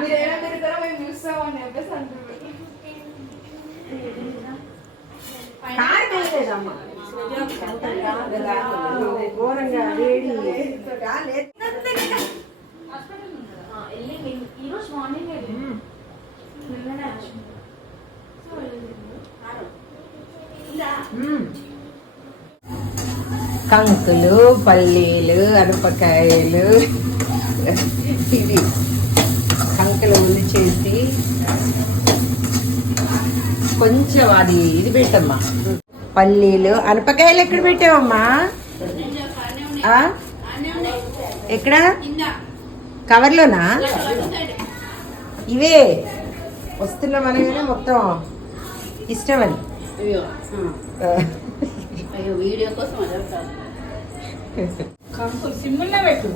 మీరేమో తిరుగుతారో మేము చూస్తామని చెప్పేసి అంటున్నారు. ఘోరంగా వేడి ఈరోజు మార్నింగ్ కంకులు, పల్లీలు, అనపకాయలు, ఇది కంకులు ఉల్లి చేసి కొంచెం అది ఇది పెట్టమ్మా. పల్లీలు, అనపకాయలు ఎక్కడ పెట్టావమ్మా? ఎక్కడ? కవర్లోనా? ఇవే వస్తున్నాం అనగానే మొత్తం ఇష్టమని. వీడియో కోసం సిమ్ముల్లో పెట్టు.